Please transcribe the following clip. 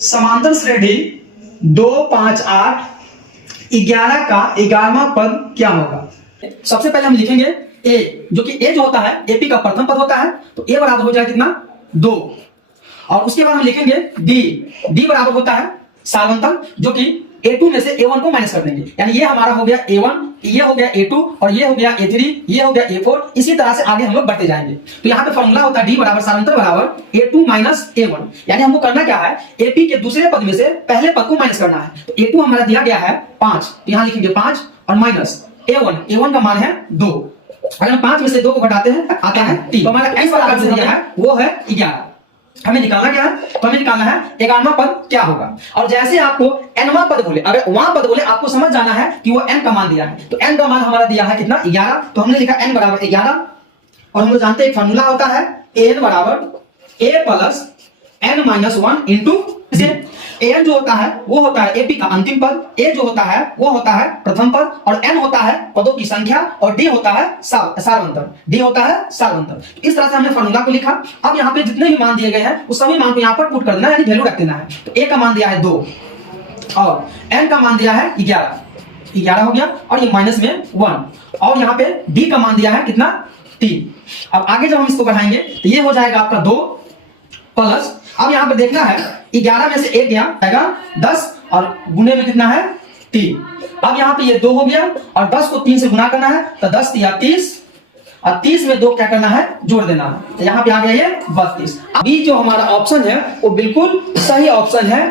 समांतर श्रेणी 2, 5, 8, 11 का 11वां पद क्या होगा। सबसे पहले हम लिखेंगे ए, जो कि ए जो होता है एपी का प्रथम पद होता है, तो ए बराबर हो जाएगा कितना 2। और उसके बाद हम लिखेंगे डी, डी बराबर होता है सार्वंतक, जो कि A2 में से A1 को माइनस कर देंगे, यानी ये हमारा हो गया A1, ये हो गया A2 और ये हो गया A3, ये हो गया A4। इसी तरह से आगे हम लोग बढ़ते जाएंगे। तो यहाँ पे फॉर्मूला होता है D बराबर सारंतर बराबर A2 माइनस A1, यानी हमको करना क्या है, AP के दूसरे पद में से पहले पद को माइनस करना है। तो A2 हमारा दिया गया है 5, तो यहाँ लिखेंगे 5 और माइनस A1, A1 का मान है 2। अगर 5 में से 2 को घटाते हैं आता है 3, तो हमारा x बराबर जो दिया है वो है 11। हमें निकालना क्या है, तो हमें निकालना है 11वां पद क्या होगा। और जैसे आपको nवां पद बोले, अगर वहां पद बोले, आपको समझ जाना है कि वो n का मान दिया है। तो n का मान हमारा दिया है कितना 11, तो हमने लिखा n बराबर 11। और हम लोग जानते हैं एक फॉर्मूला होता है an बराबर a plus n minus 1 into an जो होता है वो होता है AP का अंतिम पद, a जो होता है वो होता है प्रथम पद, और n होता है पदों की संख्या, और d होता है सारवंतर, d होता है सारवंतर। इस तरह से हमने फॉर्मूला को लिखा। अब यहाँ पे जितने भी मान दिए गए हैं उस सभी मान को यहाँ पर पुट कर देना, यानी वैल्यू रख देना है। तो a का मान दिया है 2 और n का मान दिया है 11 हो गया, और ये माइनस में 1, और यहाँ पे d का मान दिया है कितना 3। अब आगे जब हम इसको बढ़ाएंगे तो ये हो जाएगा आपका 2 प्लस, अब यहाँ पे देखना है 11 में से 1 गया आएगा 10, और गुने में कितना है 3। अब यहाँ पे ये 2 हो गया, और 10 को 3 से गुना करना है, तो 10 या 30, और 30 में 2 क्या करना है जोड़ देना है। तो यहाँ पे आ गया ये 32। अभी जो हमारा ऑप्शन है वो बिल्कुल सही ऑप्शन है।